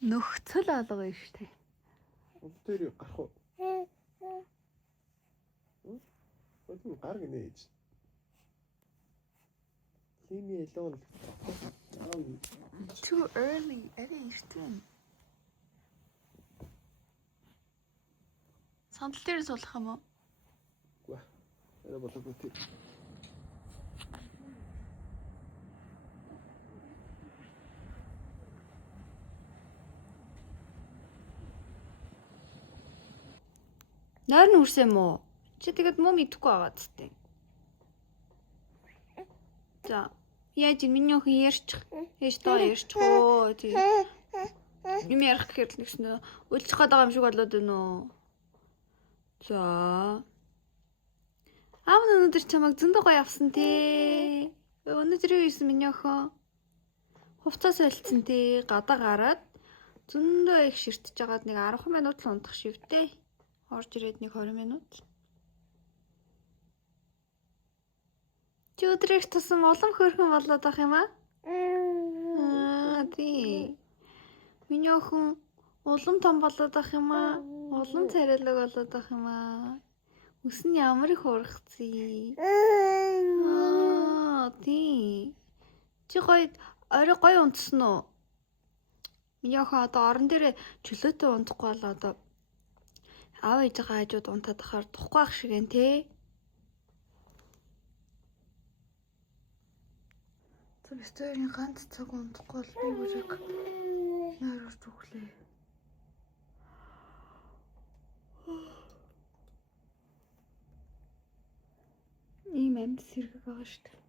Нөхцөл алга юм шүү дээ. Тэр гарах уу? Өдөр гар гинэж. Хими элон. Too early. Арай эртэн. Сандал дээр суулгах юм уу? Үгүй. Арай болоогүй тийм. Нойр нь үрсэн юм уу? Чи тэгэд муу мэдэхгүй байгаа зү. За, яаж миний охин ярьчих. Яаж тоо ярьчих оо тий. Юм ярих гэхээр л нэгснэ. Үлчих гээд байгаа юм шиг болоод байна уу? За. Аав нь өнөөдөр чамайг зөндөө гоё авсан тий. Өнөөдөр юу хийсэн миний охин? Хувцас солилцсон тий. Гадаа гараад зөндөө их ширтэж байгаад нэг 10 минут л унтах шивтэй. Орж ирээд нэг 20 минут. Чи өдрөөр тусан улам хөөрхөн болоод байх юм аа? Тий. Миний охин улам том болоод байх юм аа? Улам царайлаг болоод байх юм аа? Үс нь ямар их ургацъя. Тий. Чи орой гоё унтсан уу? Миний охин одоо орон дээр чөлөөтэй унтахгүй бол одоо аав ээжийнхээ хажууд унтаад ахаар тухгүй ах шиг юм те. Тэр стойрын ганц цаг унтахгүй бол би бүрэг нойрорч өглөө. Ийм амьд сэрэг байгаа шүү дээ.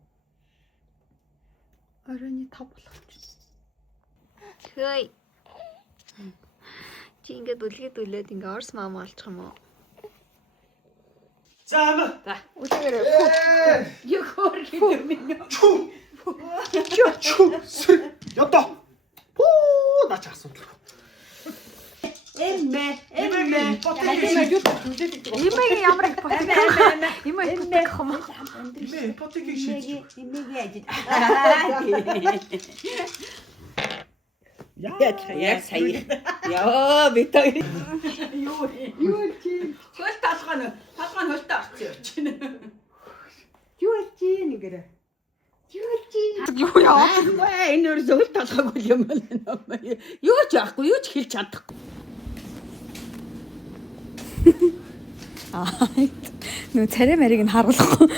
Оройны 5 болох юм чинь. Хөөе. Чи ингээд үлгээд ингээ орс маам олчих юм уу? За ама. За, үлгээрээ. Юу хөөрхөн минь. Чү. Ядаа. Поо наач асуудал. Эммэ. Имэг ямар их потик. Имэг потик юм. имэг потикийг шийдэж. Яг сая. Яа, битээ. Юу чи? Хөл талгаан хөлтөө орчих чинь. Юу чи нэгэрэ? Юу яа? Энэ өөр зөв талгаагүй юм байна. Юу ч яахгүй, юу ч хэлж чадахгүй. Нөө царай марийг нь харуулахгүй.